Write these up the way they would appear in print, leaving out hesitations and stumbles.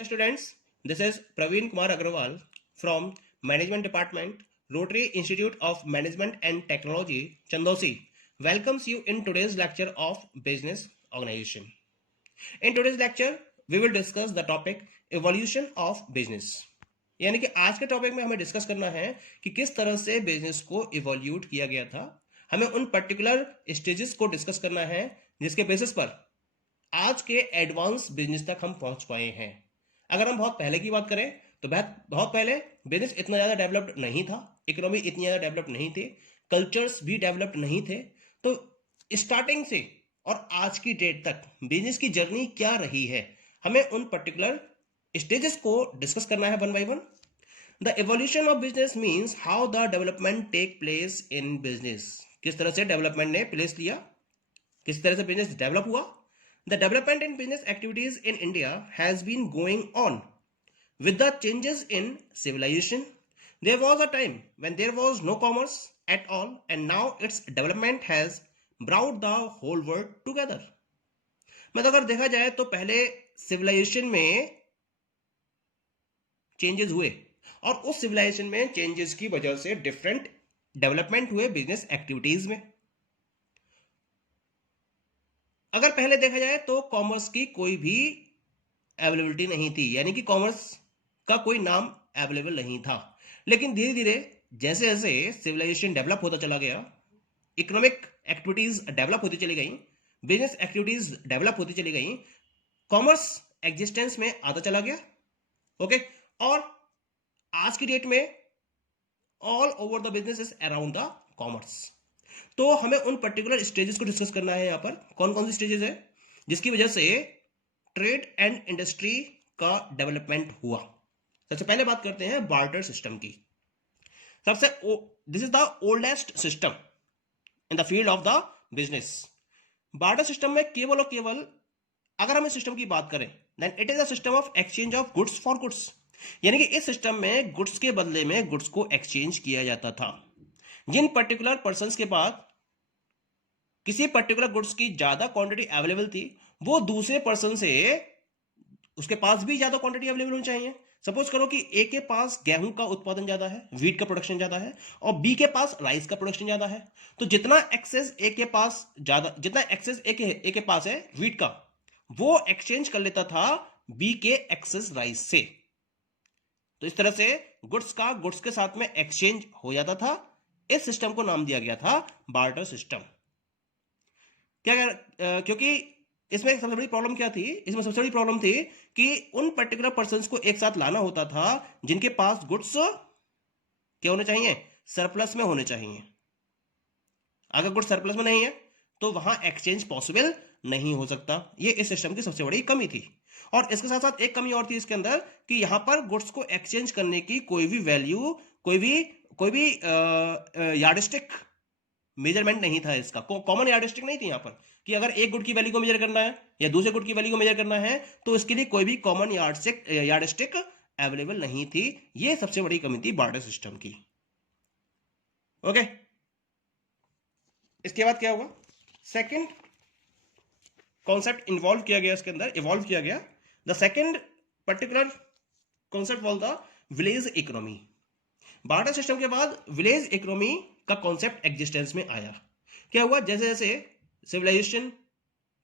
Dear students, this is Praveen Kumar Agrawal from Management Department, Rotary Institute of Management and Technology, Chandosi, welcomes you in today's lecture of Business Organization. In today's lecture, we will discuss the topic Evolution of Business. यानी कि आज के topic में हमें discuss करना है कि किस तरह से बिजनेस को इवोल्यूट किया गया था। हमें उन पर्टिकुलर स्टेजेस को डिस्कस करना है जिसके बेसिस पर आज के एडवांस बिजनेस तक हम पहुंच पाए हैं। अगर हम बहुत पहले की बात करें तो बहुत पहले बिजनेस इतना ज़्यादा डेवलप्ड नहीं था, इकोनॉमी इतनी ज़्यादा डेवलप्ड नहीं थी, कल्चर्स भी डेवलप्ड नहीं थे। तो स्टार्टिंग से और आज की डेट तक बिजनेस की जर्नी क्या रही है, हमें उन पर्टिकुलर स्टेजेस को डिस्कस करना है one by one. The evolution of business means how the development take place in business. किस तरह से डेवलपमेंट ने प्लेस लिया, किस तरह से बिजनेस डेवलप हुआ। The development in business activities in India has been going on with the changes in civilization. There was a time when there was no commerce at all, and now its development has brought the whole world together. मतलब अगर देखा जाए तो पहले civilisation में changes हुए और उस सिविलाइजेशन में चेंजेस की वजह से डिफरेंट डेवलपमेंट हुए बिजनेस एक्टिविटीज में। अगर पहले देखा जाए तो कॉमर्स की कोई भी अवेलेबिलिटी नहीं थी, यानी कि कॉमर्स का कोई नाम अवेलेबल नहीं था। लेकिन धीरे धीरे जैसे जैसे सिविलाइजेशन डेवलप होता चला गया, इकोनॉमिक एक्टिविटीज डेवलप होती चली गई, बिजनेस एक्टिविटीज डेवलप होती चली गई, कॉमर्स एग्जिस्टेंस में आता चला गया। ओके, और आज की डेट में all over the business is around the commerce. तो हमें उन पर्टिकुलर स्टेजेस को डिस्कस करना है। यहाँ पर कौन कौन सी स्टेजेस है जिसकी वजह से ट्रेड एंड इंडस्ट्री का डेवलपमेंट हुआ। सबसे पहले बात करते हैं बार्टर सिस्टम की। This is the oldest system in the field of the business. Barter system में केवल और केवल अगर हम इस सिस्टम की बात करें then it is a system of exchange of goods for goods, यानी कि इस सिस्टम में गुड्स के बदले में गुड्स को एक्सचेंज किया जाता था। जिन पर्टिकुलर पर्संस के पास किसी पर्टिकुलर गुड्स की ज्यादा क्वांटिटी अवेलेबल थी, वो दूसरे पर्सन से उसके पास भी ज्यादा क्वांटिटी अवेलेबल होनी चाहिए। सपोज करो कि ए के पास गेहूं का उत्पादन ज्यादा है, वीट का प्रोडक्शन ज्यादा है, और बी के पास राइस का प्रोडक्शन ज्यादा है। तो जितना एक्सेस ए के पास है वीट का, वो एक्सचेंज कर लेता था बी के एक्सेस राइस से। तो इस तरह से गुड्स का गुड्स के साथ में एक्सचेंज हो जाता था। इस सिस्टम को नाम दिया गया था बार्टर सिस्टम। क्योंकि इसमें सबसे बड़ी प्रॉब्लम क्या थी, इसमें सबसे बड़ी प्रॉब्लम थी कि उन पर्टिकुलर पर्संस को एक साथ लाना होता था जिनके पास गुड्स क्या होने चाहिए, सरप्लस में होने चाहिए। अगर गुड्स सरप्लस में नहीं है तो वहां एक्सचेंज पॉसिबल नहीं हो सकता। ये इस सिस्टम की सबसे बड़ी कमी थी। और इसके साथ साथ एक कमी और थी इसके अंदर कि यहां पर गुड्स को एक्सचेंज करने की कोई भी वैल्यू, कोई भी यार्डस्टिक मेजरमेंट नहीं था। इसका कॉमन यार्डस्टिक नहीं थी यहाँ पर कि अगर एक गुड की वैल्यू को मेजर करना है या दूसरे गुड की वैल्यू को मेजर करना है तो इसके लिए कोई भी कॉमन यार्डस्टिक अवेलेबल नहीं थी। ये सबसे बड़ी कमी थी बार्टर सिस्टम की। ओके, इसके बाद क्या हुआ, सेकंड कॉन्सेप्ट इन्वॉल्व किया गया, इसके अंदर इवॉल्व किया गया। The second particular concept was the village economy. Barter system के बाद विलेज इकोनॉमी का कॉन्सेप्ट एग्जिस्टेंस में आया। क्या हुआ, जैसे जैसे सिविलाइजेशन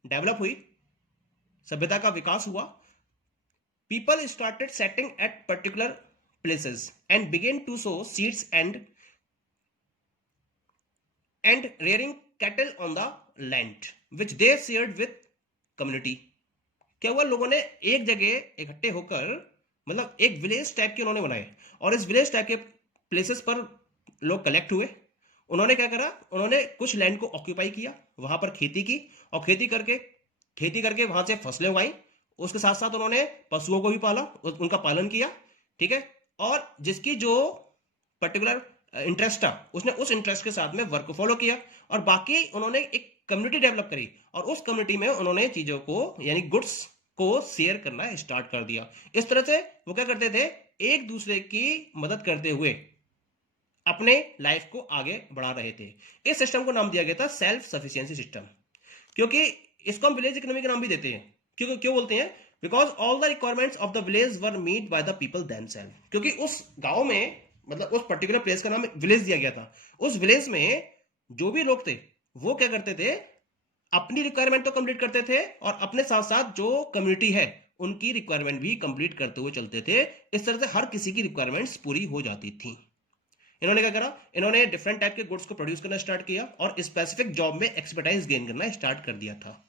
डेवलप हुई, सभ्यता का विकास हुआ, people started setting at particular places and began to sow seeds and rearing cattle on the land which they shared with community। क्या हुआ, लोगों ने एक जगह इकट्ठे होकर मतलब एक विलेज टाइप के उन्होंने बनाए, और इस विलेज टाइप के प्लेसेस पर लोग कलेक्ट हुए। उन्होंने क्या करा, उन्होंने कुछ लैंड को ऑक्यूपाई किया, वहां पर खेती की, और खेती करके वहां से फसलें उगाई। उसके साथ साथ उन्होंने पशुओं को भी पाला, उनका पालन किया। ठीक है, और जिसकी जो पर्टिकुलर इंटरेस्ट था उसने उस इंटरेस्ट के साथ में वर्क को फॉलो किया, और बाकी उन्होंने एक कम्युनिटी डेवलप करी, और उस कम्युनिटी में उन्होंने चीजों को यानी गुड्स को शेयर करना स्टार्ट कर दिया। इस तरह से वो क्या करते थे, एक दूसरे की मदद करते हुए अपने लाइफ को आगे बढ़ा रहे थे। इस सिस्टम को नाम दिया गया था सेल्फ सफिशिएंसी सिस्टम। क्योंकि इसको हम विलेज इकोनॉमी का नाम भी देते हैं, क्यों बोलते हैं, because all the requirements of the village were meet by the people themselves, क्योंकि उस गांव में मतलब उस पर्टिकुलर प्लेस का नाम विलेज दिया गया था। उस विलेज में जो भी लोग थे वो क्या करते थे, अपनी रिक्वायरमेंट तो कंप्लीट करते थे और अपने साथ साथ जो कम्युनिटी है उनकी रिक्वायरमेंट भी कंप्लीट करते हुए चलते थे। इस तरह से हर किसी की रिक्वायरमेंट्स पूरी हो जाती थी। इन्होंने क्या करा, इन्होंने डिफरेंट टाइप के गुड्स को प्रोड्यूस करना स्टार्ट किया और स्पेसिफिक जॉब में एक्सपर्टाइज गेन करना स्टार्ट कर दिया था।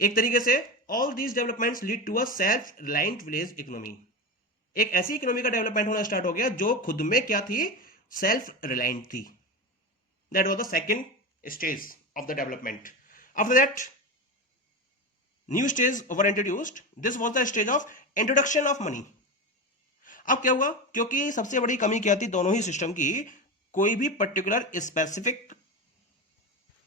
एक तरीके से all these developments lead to a self reliant village economy. एक ऐसी इकोनॉमी का डेवलपमेंट होना स्टार्ट हो गया जो खुद में क्या थी, सेल्फ रिलायंट थी। That was the second stage of the development. After that new stage were introduced. This was the stage of introduction of money. अब क्या हुआ, क्योंकि सबसे बड़ी कमी क्या थी दोनों ही सिस्टम की, कोई भी particular specific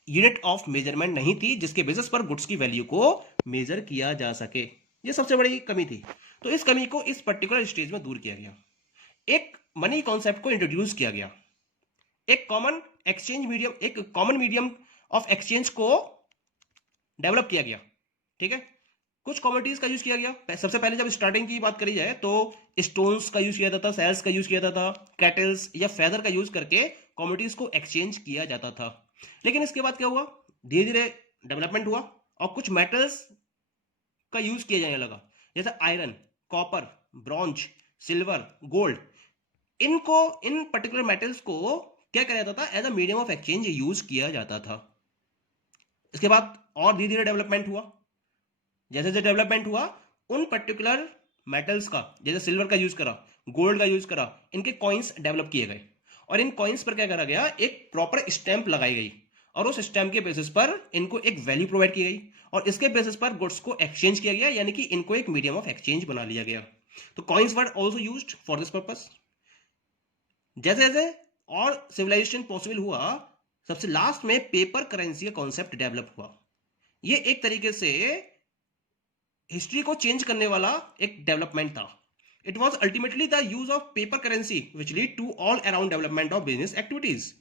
unit of measurement नहीं थी जिसके बेसिस पर गुड्स की वैल्यू को मेजर किया जा सके। ये सबसे बड़ी कमी थी। तो इस कमी को इस पर्टिकुलर स्टेज में दूर किया गया। एक मनी कॉन्सेप्ट को इंट्रोड्यूस किया गया। एक कॉमन एक्सचेंज मीडियम, एक कॉमन मीडियम ऑफ एक्सचेंज को डेवलप किया गया। ठीक है, कुछ कमोडिटीज का यूज किया गया। सबसे पहले जब स्टार्टिंग की बात करी जाए तो स्टोन्स का यूज किया जाता था, सेल्स का यूज किया जाता था, कैटल्स या फेदर का यूज करके कमोडिटीज को एक्सचेंज किया जाता था। लेकिन इसके बाद क्या हुआ, धीरे धीरे डेवलपमेंट हुआ और कुछ मेटल्स का यूज किया जाने लगा, जैसे iron, copper, bronze, silver, gold. इनको, इन पर्टिकुलर मेटल्स को क्या किया जाता था, as a medium of exchange use किया जाता था। इसके बाद और धीरे धीरे डेवलपमेंट हुआ। जैसे जैसे डेवलपमेंट हुआ उन पर्टिकुलर मेटल्स का, जैसे सिल्वर का यूज करा, गोल्ड का यूज करा, इनके कॉइन्स डेवलप किए गए और इन कॉइन्स पर क्या करा गया, एक प्रॉपर स्टैंप लगाई गई और उस स्टैंप के बेसिस पर इनको एक वैल्यू प्रोवाइड की गई और इसके बेसिस पर गुड्स को एक्सचेंज किया गया, यानी कि इनको एक मीडियम ऑफ एक्सचेंज बना लिया गया। तो coins were also used for this purpose. जैसे जैसे और सिविलाइजेशन पॉसिबल हुआ, सबसे लास्ट में पेपर करेंसी का कॉन्सेप्ट डेवलप हुआ। ये एक तरीके से हिस्ट्री को चेंज करने वाला एक डेवलपमेंट था। It was ultimately the use of paper currency which lead to all around development of business activities.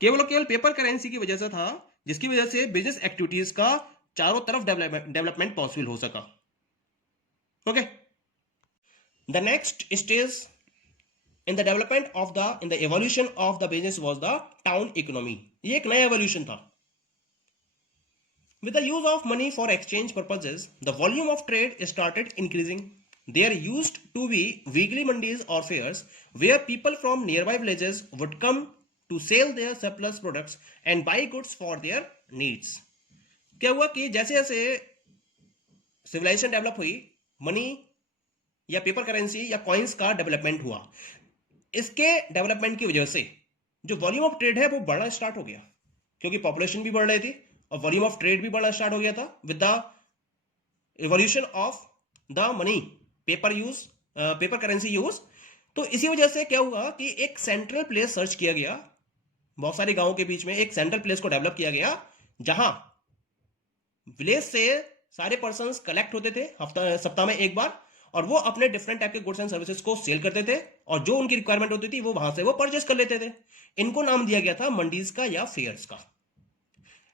केवल पेपर करेंसी की वजह से था जिसकी वजह से बिजनेस एक्टिविटीज का चारों तरफ डेवलपमेंट पॉसिबल हो सका। Okay, the next stage in the development of the in the evolution of the business was the town economy. ये एक नया एवोल्यूशन था। With the use of money for exchange purposes, the volume of trade started increasing. There used to be weekly mandis or fairs where people from nearby villages would come to sell their surplus products and buy goods for their needs. क्या हुआ कि जैसे जैसे civilisation develop हुई, money या paper currency या coins का development हुआ। इसके डेवलपमेंट की वजह से जो वॉल्यूम ऑफ ट्रेड है वो बढ़ना स्टार्ट हो गया, क्योंकि पॉपुलेशन भी बढ़ रही थी और वॉल्यूम ऑफ ट्रेड भी बढ़ना स्टार्ट हो गया था with the evolution of the money, paper currency use. तो इसी वजह से क्या हुआ कि एक सेंट्रल प्लेस सर्च किया गया, बहुत सारे गांवों के बीच में एक सेंट्रल प्लेस को डेवलप किया गया जहां विलेज से सारे पर्संस कलेक्ट होते थे सप्ताह में एक बार और वो अपने डिफरेंट टाइप के गुड्स एंड सर्विसेज को सेल करते थे और जो उनकी रिक्वायरमेंट होती थी वो वहां से वो परचेस कर लेते थे। इनको नाम दिया गया था मंडीज का या फेयर्स का।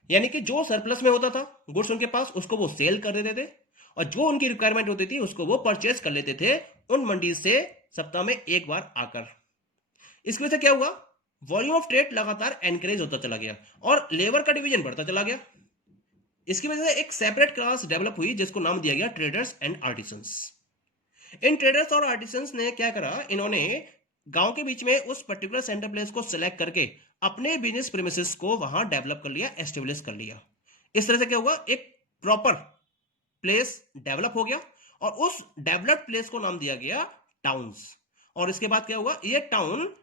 यानी कि जो सरप्लस में होता था गुड्स उनके पास, उसको वो सेल कर देते थे और जो उनकी रिक्वायरमेंट होती थी उसको वो परचेस कर लेते थे उन मंडीज से सप्ताह में एक बार आकर। इसकी वजह से क्या हुआ, वॉल्यूम ऑफ ट्रेड लगातार एनकरेज होता चला गया और लेबर का डिवीजन बढ़ता चला गया। इसकी वजह से एक सेपरेट क्लास डेवलप हुई जिसको नाम दिया गया traders and artisans. In traders और आर्टिसंस ने क्या करा, इन्होंने गांव के बीच में उस पर्टिकुलर सेंटर प्लेस को सिलेक्ट करके अपने बिजनेस प्रीमिसेस को वहां डेवलप कर लिया, एस्टेब्लिश कर लिया। इस तरह से क्या हुआ, एक प्रॉपर प्लेस डेवलप हो गया और उस डेवलप्ड प्लेस को नाम दिया गया टाउन्स। और इसके बाद क्या हुआ, ये टाउन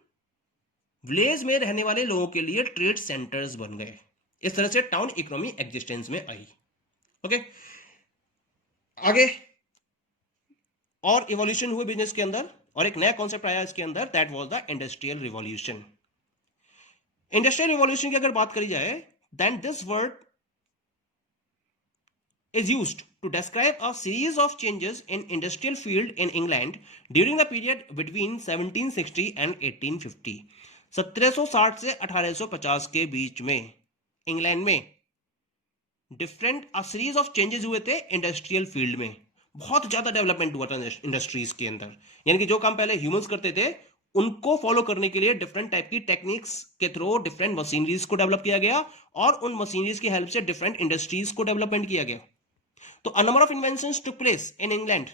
विलेज में रहने वाले लोगों के लिए ट्रेड सेंटर्स बन गए। इस तरह से टाउन इकोनॉमी एग्जिस्टेंस में आई। ओके, आगे और इवोल्यूशन हुए बिजनेस के अंदर और एक नया कॉन्सेप्ट आया इसके अंदर, that was the industrial revolution. Industrial revolution की अगर बात करी जाए, then this word is used to describe a series of changes in industrial field in England during the period between 1760 and 1850। 1760 से 1850 के बीच में इंग्लैंड में डिफरेंट सीरीज ऑफ चेंजेस हुए थे इंडस्ट्रियल फील्ड में। बहुत ज्यादा डेवलपमेंट हुआ था इंडस्ट्रीज के अंदर। यानी कि जो काम पहले ह्यूमंस करते थे उनको फॉलो करने के लिए डिफरेंट टाइप की टेक्निक्स के थ्रू डिफरेंट मशीनरीज को डेवलप किया गया और उन मशीनरीज की हेल्प से डिफरेंट इंडस्ट्रीज को डेवलपमेंट किया गया। तो a number of inventions took place in England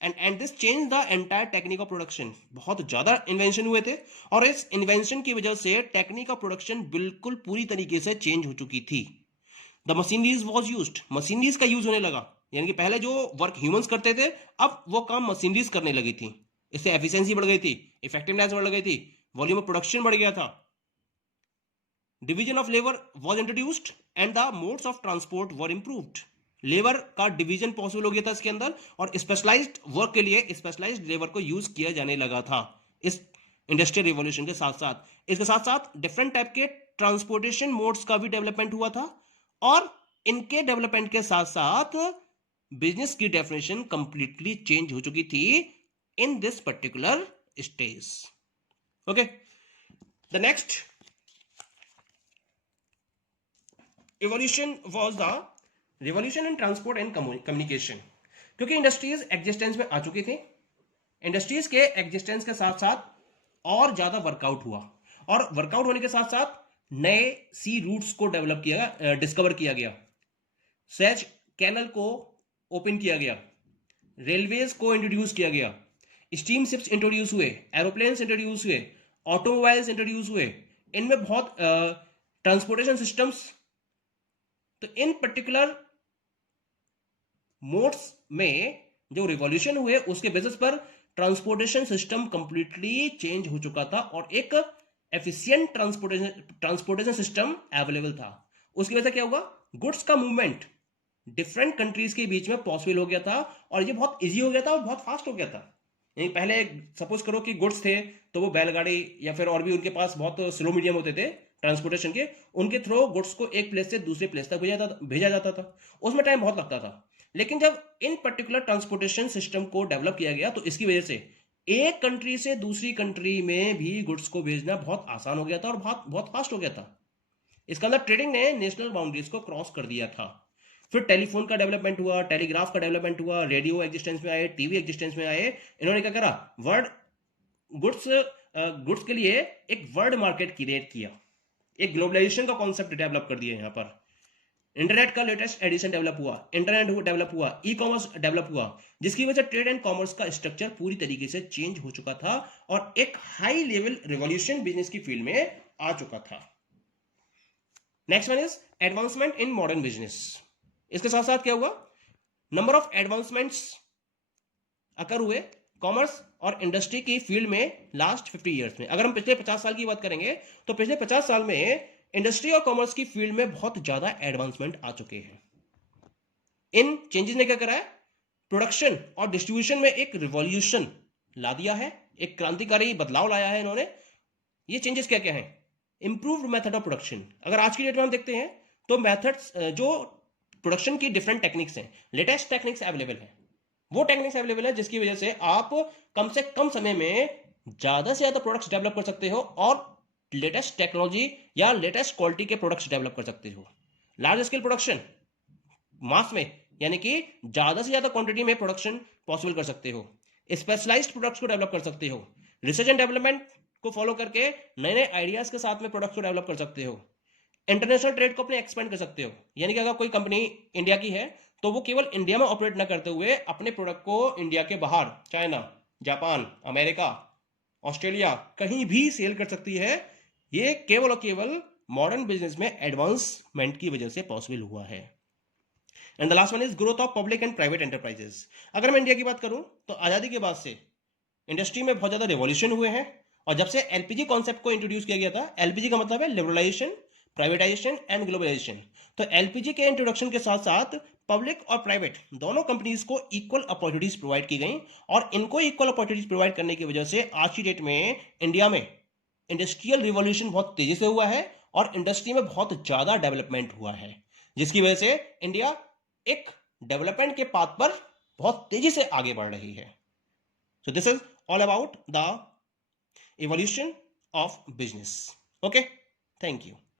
and this change the entire technique of production. बहुत ज्यादा इन्वेंशन हुए थे और इस इन्वेंशन की वजह से टेक्निक ऑफ प्रोडक्शन बिल्कुल पूरी तरीके से चेंज हो चुकी थी। The machineries was used, machineries का यूज होने लगा। यानी कि पहले जो वर्क ह्यूमंस करते थे अब वो काम मशीनरीज करने लगी थी। इससे एफिशिएंसी बढ़ गई थी, इफेक्टिवनेस बढ़ गई थी, वॉल्यूम ऑफ प्रोडक्शन बढ़ गया था। Division of labour was introduced and the modes of transport were improved. Labour का डिवीजन पॉसिबल हो गया था इसके अंदर और स्पेशलाइज्ड वर्क के लिए स्पेशलाइज्ड लेबर को यूज किया जाने लगा था इस इंडस्ट्रियल रिवॉल्यूशन के साथ साथ। इसके साथ साथ डिफरेंट टाइप के ट्रांसपोर्टेशन मोड्स का भी डेवलपमेंट हुआ था और इनके डेवलपमेंट के साथ साथ बिजनेस की डेफिनेशन कंप्लीटली चेंज हो चुकी थी in this particular stage. Okay, the next evolution was the revolution in transport and communication। क्योंकि इंडस्ट्रीज एग्जिस्टेंस में आ चुकी थी, इंडस्ट्रीज के एग्जिस्टेंस के साथ साथ और ज्यादा वर्कआउट हुआ और वर्कआउट होने के साथ साथ नए सी रूट्स को डेवलप किया, डिस्कवर किया गया, सैज कैनल को ओपन किया गया, रेलवेज को इंट्रोड्यूस किया गया, स्टीम शिप्स इंट्रोड्यूस हुए, एरोप्लेन्स इंट्रोड्यूस हुए, ऑटोमोबाइल्स इंट्रोड्यूस हुए। इनमें बहुत ट्रांसपोर्टेशन सिस्टम्स, तो इन पर्टिकुलर मोड्स में जो रिवॉल्यूशन हुए उसके बेसिस पर ट्रांसपोर्टेशन सिस्टम कंप्लीटली चेंज हो चुका था और एक एफिशिएंट ट्रांसपोर्टेशन सिस्टम अवेलेबल था। उसकी वजह से क्या हुआ, गुड्स का मूवमेंट डिफरेंट कंट्रीज के बीच में पॉसिबल हो गया था और ये बहुत इजी हो गया था और बहुत फास्ट हो गया था। पहले सपोज करो कि गुड्स थे तो वो बैलगाड़ी या फिर और भी उनके पास बहुत स्लो मीडियम होते थे ट्रांसपोर्टेशन के, उनके थ्रू गुड्स को एक प्लेस से दूसरे प्लेस तक भेजा जाता था, उसमें टाइम बहुत लगता था। लेकिन जब इन पर्टिकुलर ट्रांसपोर्टेशन सिस्टम को डेवलप किया गया तो इसकी वजह से एक कंट्री से दूसरी कंट्री में भी गुड्स को भेजना बहुत आसान हो गया था और बहुत बहुत फास्ट हो गया था। इसका अंदर ट्रेडिंग ने नेशनल बाउंड्रीज को क्रॉस कर दिया था। फिर टेलीफोन का डेवलपमेंट हुआ, टेलीग्राफ का डेवलपमेंट हुआ, रेडियो एग्जिस्टेंस में आए, टीवी एग्जिस्टेंस में आए। इन्होंने क्या करा, वर्ल्ड गुड्स के लिए एक वर्ल्ड मार्केट क्रिएट किया, एक ग्लोबलाइजेशन का कॉन्सेप्ट डेवलप कर दिया। यहाँ पर इंटरनेट का लेटेस्ट एडिशन डेवलप हुआ, इंटरनेट डेवलप हुआ, ई कॉमर्स डेवलप हुआ, जिसकी वजह से ट्रेड एंड कॉमर्स का स्ट्रक्चर पूरी तरीके से चेंज हो चुका था और एक हाई लेवल रिवॉल्यूशन बिजनेस की फील्ड में आ चुका था। Next one is advancement in modern business. इसके साथ साथ क्या हुआ, नंबर ऑफ एडवांसमेंट्स अकर हुए कॉमर्स और इंडस्ट्री की फील्ड में लास्ट 50 इयर्स में। अगर हम पिछले 50 साल की बात करेंगे तो पिछले 50 साल में इंडस्ट्री और कॉमर्स की फील्ड में बहुत ज्यादा एडवांसमेंट आ चुके हैं। इन चेंजेस ने क्या करा है, प्रोडक्शन और डिस्ट्रीब्यूशन में एक रिवॉल्यूशन ला दिया है, एक क्रांतिकारी बदलाव लाया है इन्होंने। ये चेंजेस क्या क्या है, इंप्रूव्ड मेथड ऑफ प्रोडक्शन। अगर आज की डेट में हम देखते हैं तो मेथड्स जो प्रोडक्शन की डिफरेंट टेक्निक्स हैं, लेटेस्ट टेक्निक्स अवेलेबल है, वो टेक्निक्स अवेलेबल है जिसकी वजह से आप कम से कम समय में ज्यादा से ज्यादा प्रोडक्ट्स डेवलप कर सकते हो और लेटेस्ट टेक्नोलॉजी या लेटेस्ट क्वालिटी के प्रोडक्ट्स डेवलप कर सकते हो। लार्ज स्केल प्रोडक्शन मास में, यानी कि ज्यादा से ज्यादा क्वांटिटी में प्रोडक्शन पॉसिबल कर सकते हो। स्पेशलाइज्ड प्रोडक्ट्स को डेवलप कर सकते हो, रिसर्च एंड डेवलपमेंट को फॉलो करके नए नए आइडियाज के साथ में प्रोडक्ट्स को डेवलप कर सकते हो। इंटरनेशनल ट्रेड को अपने एक्सपेंड कर सकते हो, यानी कि अगर कोई कंपनी इंडिया की है तो वो केवल इंडिया में ऑपरेट ना करते हुए अपने प्रोडक्ट को इंडिया के बाहर चाइना, जापान, अमेरिका, ऑस्ट्रेलिया कहीं भी सेल कर सकती है। ये केवल और केवल मॉडर्न बिजनेस में एडवांसमेंट की वजह से पॉसिबल हुआ है। And the last one is growth of public and private enterprises. अगर मैं इंडिया की बात करूं तो आजादी के बाद से इंडस्ट्री में बहुत ज्यादा रिवॉल्यूशन हुए हैं और जब से एलपीजी कॉन्सेप्ट को इंट्रोड्यूस किया गया था, एलपीजी का मतलब है लिबरलाइजेशन, प्राइवेटाइजेशन एंड ग्लोबलाइजेशन। तो एलपीजी के इंट्रोडक्शन के साथ साथ पब्लिक और प्राइवेट दोनों कंपनीज को इक्वल अपॉर्चुनिटीज प्रोवाइड की गई और इनको इक्वल अपॉर्चुनिटीज प्रोवाइड करने की वजह से आज की डेट में इंडिया में इंडस्ट्रियल रिवॉल्यूशन बहुत तेजी से हुआ है और इंडस्ट्री में बहुत ज्यादा डेवलपमेंट हुआ है, जिसकी वजह से इंडिया एक डेवलपमेंट के पाथ पर बहुत तेजी से आगे बढ़ रही है। So this is all about the evolution of business. Okay, thank you.